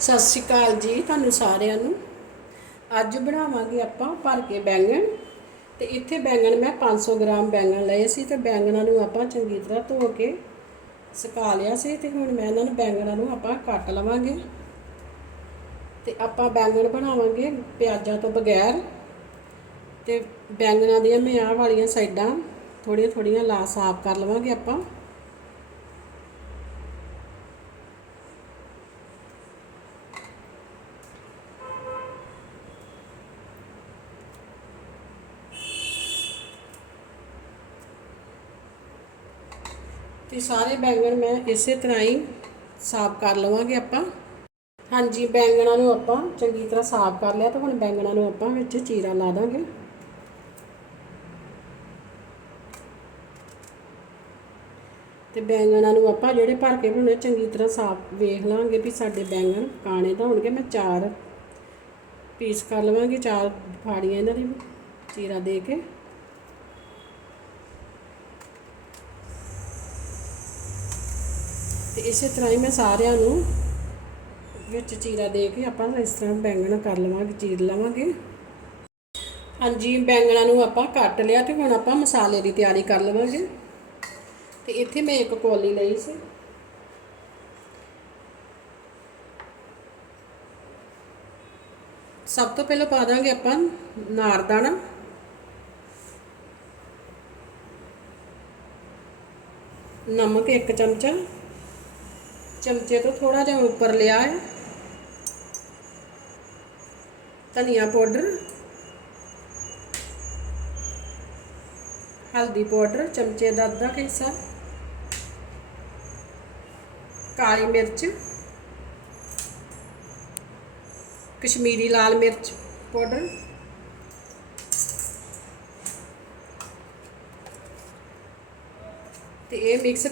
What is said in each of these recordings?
ਸਤਿ ਸ਼੍ਰੀ ਅਕਾਲ ਜੀ ਤੁਹਾਨੂੰ ਸਾਰਿਆਂ ਨੂੰ। ਅੱਜ ਬਣਾਵਾਂਗੇ ਆਪਾਂ ਭਰ ਕੇ ਬੈਂਗਣ। ਤੇ ਇੱਥੇ ਬੈਂਗਣ ਮੈਂ 500 ਗ੍ਰਾਮ ਬੈਂਗਣ ਲਏ ਸੀ ਤੇ ਬੈਂਗਣਾਂ ਨੂੰ ਆਪਾਂ ਚੰਗੀ ਤਰ੍ਹਾਂ ਧੋ ਕੇ ਸੁਕਾ ਲਿਆ ਸੀ ਤੇ ਹੁਣ ਮੈਂ ਇਹਨਾਂ ਨੂੰ ਬੈਂਗਣਾਂ ਨੂੰ ਆਪਾਂ ਕੱਟ ਲਵਾਂਗੇ। ਤੇ ਆਪਾਂ ਬੈਂਗਣ ਬਣਾਵਾਂਗੇ ਪਿਆਜ਼ਾਂ ਤੋਂ ਬਗੈਰ। ਤੇ ਬੈਂਗਣਾਂ ਦੀਆਂ ਮੈਂ ਆਹ ਵਾਲੀਆਂ ਸਾਈਡਾਂ ਥੋੜੀਆਂ ਥੋੜੀਆਂ ਲਾ ਸਾਫ਼ ਕਰ ਲਵਾਂਗੇ ਆਪਾਂ। ਤੇ ਸਾਰੇ ਬੈਂਗਣ ਮੈਂ ਇਸੇ ਤਰ੍ਹਾਂ ਹੀ ਸਾਫ਼ ਕਰ ਲਵਾਂਗੇ ਆਪਾਂ। ਹਾਂਜੀ, ਬੈਂਗਣਾਂ ਨੂੰ ਆਪਾਂ ਚੰਗੀ ਤਰ੍ਹਾਂ ਸਾਫ਼ ਕਰ ਲਿਆ ਤਾਂ ਹੁਣ ਬੈਂਗਣਾਂ ਨੂੰ ਆਪਾਂ ਵਿੱਚ ਚੀਰਾ ਲਾ ਦਾਂਗੇ। ਤੇ ਬੈਂਗਣਾਂ ਨੂੰ ਆਪਾਂ ਜਿਹੜੇ ਭਰ ਕੇ ਬਣਾਉਣੇ ਚੰਗੀ ਤਰ੍ਹਾਂ ਸਾਫ਼ ਵੇਖ ਲਾਂਗੇ ਵੀ ਸਾਡੇ ਬੈਂਗਣ ਕਾਣੇ ਤਾਂ ਹੋਣਗੇ। ਮੈਂ ਚਾਰ ਪੀਸ ਕਰ ਲਵਾਂਗੀ, ਚਾਰ ਫਾੜੀਆਂ ਇਹਨਾਂ ਦੀ ਚੀਰਾ ਦੇ ਕੇ। ਤੇ ਇਸੇ ਤਰ੍ਹਾਂ ਹੀ ਮੈਂ ਸਾਰਿਆਂ ਨੂੰ ਵਿੱਚ ਚੀਰਾ ਦੇ ਕੇ ਆਪਾਂ ਇਸ ਤਰ੍ਹਾਂ ਬੈਂਗਣ ਕਰ ਲਵਾਂਗੇ, ਚੀਰ ਲਵਾਂਗੇ। ਹਾਂਜੀ, ਬੈਂਗਣਾ ਨੂੰ ਆਪਾਂ ਕੱਟ ਲਿਆ ਤੇ ਹੁਣ ਆਪਾਂ ਮਸਾਲੇ ਦੀ ਤਿਆਰੀ ਕਰ ਲਵਾਂਗੇ। ਤੇ ਇੱਥੇ ਮੈਂ ਇੱਕ ਕੋਲੀ ਲਈ ਸੀ। ਸਭ ਤੋਂ ਪਹਿਲਾਂ ਪਾ ਦਾਂਗੇ ਆਪਾਂ ਨਾਰਦਾਣਾ ਨਮਕ ਇੱਕ ਚਮਚਾ। ਚਮਚੇ ਤੋਂ ਥੋੜਾ ਜਿਹਾ ਉੱਪਰ ਲਿਆ ਹੈ ਧਨੀਆ ਪਾਊਡਰ ਹਲਦੀ ਪਾਊਡਰ ਚਮਚੇ ਦਾ ਅੱਧਾ ਕੁ ਹਿੱਸਾ ਕਾਲੀ ਮਿਰਚ ਕਸ਼ਮੀਰੀ ਲਾਲ ਮਿਰਚ ਪਾਊਡਰ ਤੇ ਇਹ ਮਿਕਸ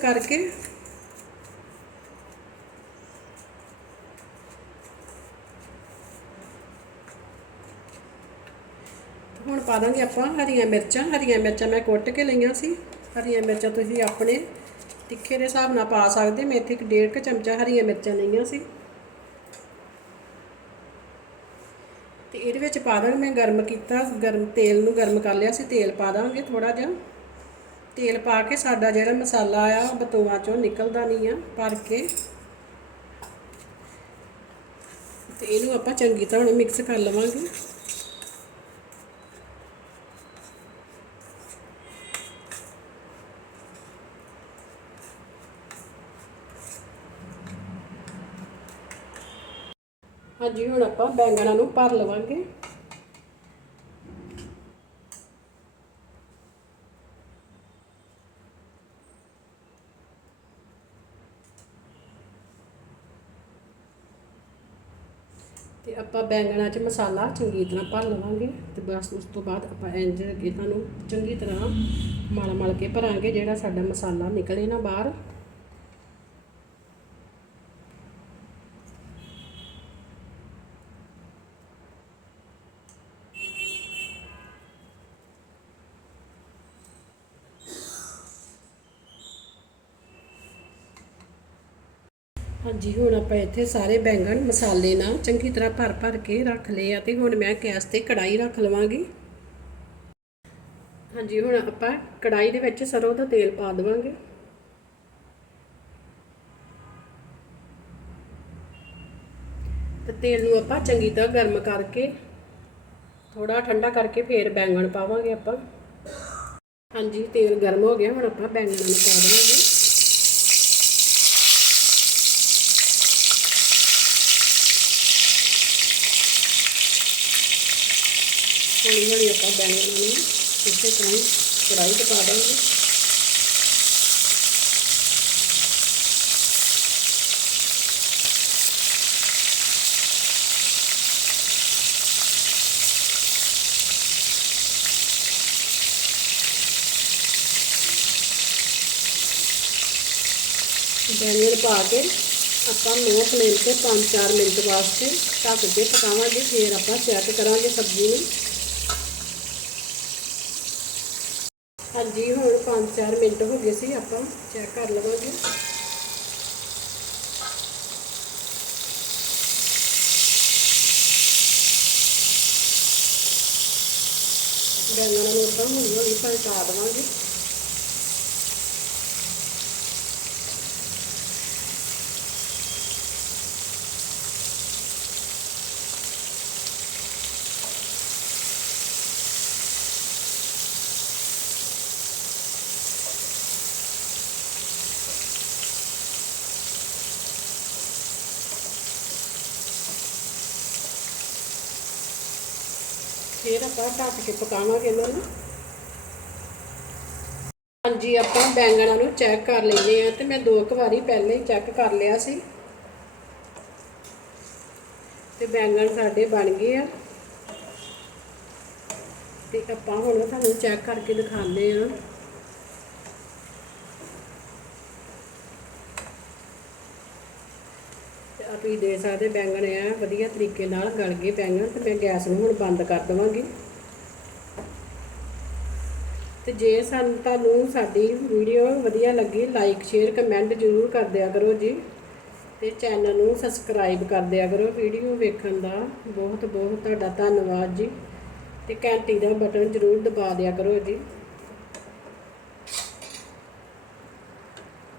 ਹੁਣ ਪਾ ਦਾਂਗੇ ਆਪਾਂ ਹਰੀਆਂ ਮਿਰਚਾਂ। ਹਰੀਆਂ ਮਿਰਚਾਂ ਮੈਂ ਕੁੱਟ ਕੇ ਲਈਆਂ ਸੀ। ਹਰੀਆਂ ਮਿਰਚਾਂ ਤੁਸੀਂ ਆਪਣੇ ਤਿੱਖੇ ਦੇ ਹਿਸਾਬ ਨਾਲ ਪਾ ਸਕਦੇ। ਮੈਂ ਇੱਥੇ ਇੱਕ ਡੇਢ ਕੁ ਚਮਚਾ ਹਰੀਆਂ ਮਿਰਚਾਂ ਲਈਆਂ ਸੀ। ਤੇ ਇਹਦੇ ਵਿੱਚ ਪਾ ਦਾਂਗੇ ਮੈਂ ਗਰਮ ਕੀਤਾ, ਗਰਮ ਤੇਲ ਨੂੰ ਗਰਮ ਕਰ ਲਿਆ ਸੀ। ਤੇਲ ਪਾ ਦਾਂਗੇ ਥੋੜਾ ਜਿਹਾ। ਤੇਲ ਪਾ ਕੇ ਸਾਡਾ ਜਿਹੜਾ ਮਸਾਲਾ ਆ, ਉਹ ਬਤੂਆਂ ਚੋਂ ਨਿਕਲਦਾ ਨਹੀਂ ਆ, ਭਰ ਕੇ। ਤੇ ਇਹਨੂੰ ਆਪਾਂ ਚੰਗੀ ਤਰ੍ਹਾਂ ਮਿਕਸ ਕਰ ਲਵਾਂਗੇ। ਹਾਂਜੀ, ਹੁਣ ਆਪਾਂ ਬੈਂਗਣਾਂ ਨੂੰ ਭਰ ਲਵਾਂਗੇ। ਤੇ ਆਪਾਂ ਬੈਂਗਣਾ 'ਚ ਮਸਾਲਾ ਚੰਗੀ ਤਰ੍ਹਾਂ ਭਰ ਲਵਾਂਗੇ ਤੇ ਬਸ ਉਸ ਤੋਂ ਬਾਅਦ ਆਪਾਂ ਇੰਜ ਇਹਨਾਂ ਨੂੰ ਚੰਗੀ ਤਰ੍ਹਾਂ ਮਲ ਮਲ ਕੇ ਭਰਾਂਗੇ ਜਿਹੜਾ ਸਾਡਾ ਮਸਾਲਾ ਨਿਕਲੇ ਨਾ ਬਾਹਰ। ਹਾਂਜੀ, ਹੁਣ ਆਪਾਂ ਇੱਥੇ ਸਾਰੇ ਬੈਂਗਣ ਮਸਾਲੇ ਨਾਲ ਚੰਗੀ ਤਰ੍ਹਾਂ ਭਰ ਭਰ ਕੇ ਰੱਖ ਲਏ ਆ ਤੇ ਹੁਣ ਮੈਂ ਗੈਸ ਤੇ ਕੜਾਈ ਰੱਖ ਲਵਾਂਗੀ। ਹਾਂਜੀ, ਹੁਣ ਆਪਾਂ ਕੜਾਈ ਦੇ ਵਿੱਚ ਸਰੋਂ ਦਾ ਤੇਲ ਪਾ ਦੇਵਾਂਗੇ। ਤੇ ਤੇਲ ਨੂੰ ਆਪਾਂ ਚੰਗੀ ਤਰ੍ਹਾਂ ਗਰਮ ਕਰਕੇ ਥੋੜਾ ਠੰਡਾ ਕਰਕੇ ਫੇਰ ਬੈਂਗਣ ਪਾਵਾਂਗੇ ਆਪਾਂ। ਹਾਂਜੀ, ਤੇਲ ਗਰਮ ਹੋ ਗਿਆ, ਹੁਣ ਆਪਾਂ ਬੈਂਗਣ ਨੂੰ ਪਾ ਦੇਵਾਂਗੇ। ਹੌਲੀ ਹੌਲੀ ਆਪਾਂ ਬੈਂਗਣ ਨੂੰ ਇਸੇ ਤਰ੍ਹਾਂ ਹੀ ਕੜਾਈ 'ਚ ਪਾ ਦਾਂਗੇ। ਬੈਂਗਣ ਪਾ ਕੇ ਆਪਾਂ ਲੋ ਫਲੇਮ ਤੇ 5-4 ਮਿੰਟ ਵਾਸਤੇ ਢੱਕ ਕੇ ਪਕਾਵਾਂਗੇ। ਫਿਰ ਆਪਾਂ ਚੈੱਕ ਕਰਾਂਗੇ ਸਬਜ਼ੀ ਨੂੰ। ਹਾਂਜੀ, ਹੁਣ 5-4 ਮਿੰਟ ਹੋ ਗਏ ਸੀ, ਆਪਾਂ ਚੈੱਕ ਕਰ ਲਵਾਂਗੇ। ਬੈਂਗਣਾ ਨੂੰ ਤਾਂ ਹੁਣ ਹੌਲੀ ਪਲਟਾ ਦਵਾਂਗੇ। ਫਿਰ ਆਪਾਂ ਢੱਕ ਕੇ ਪਕਾਵਾਂਗੇ ਇਹਨਾਂ ਨੂੰ। ਹਾਂਜੀ, ਆਪਾਂ ਬੈਂਗਣਾਂ ਨੂੰ ਚੈੱਕ ਕਰ ਲੈਂਦੇ ਆ ਤੇ ਮੈਂ ਦੋ ਕੁ ਵਾਰੀ ਪਹਿਲਾਂ ਹੀ ਚੈੱਕ ਕਰ ਲਿਆ ਸੀ। ਤੇ ਬੈਂਗਣ ਸਾਡੇ ਬਣ ਗਏ ਆ। ਤੇ ਆਪਾਂ ਹੁਣ ਤੁਹਾਨੂੰ ਚੈੱਕ ਕਰਕੇ ਦਿਖਾਉਂਦੇ ਆ ਤੁਸੀਂ ਦੇ ਸਕਦੇ, ਬੈਂਗਣ ਆ ਵਧੀਆ ਤਰੀਕੇ ਨਾਲ ਗਲ ਗਏ ਬੈਂਗਣ ਤੇ ਮੈਂ ਗੈਸ ਨੂੰ ਹੁਣ ਬੰਦ ਕਰ ਦਵਾਂਗੀ। ਤੇ ਜੇ ਸਾਨੂੰ, ਤੁਹਾਨੂੰ ਸਾਡੀ ਵੀਡੀਓ ਵਧੀਆ ਲੱਗੀ ਲਾਈਕ ਸ਼ੇਅਰ ਕਮੈਂਟ ਜ਼ਰੂਰ ਕਰ ਦਿਆ ਕਰੋ ਜੀ। ਤੇ ਚੈਨਲ ਨੂੰ ਸਬਸਕ੍ਰਾਈਬ ਕਰ ਦਿਆ ਕਰੋ, ਵੀਡੀਓ ਵੇਖਣ ਦਾ ਬਹੁਤ ਬਹੁਤ ਤੁਹਾਡਾ ਧੰਨਵਾਦ ਜੀ। ਤੇ ਘੰਟੀ ਦਾ ਬਟਨ ਜ਼ਰੂਰ ਦਬਾ ਦਿਆ ਕਰੋ ਜੀ।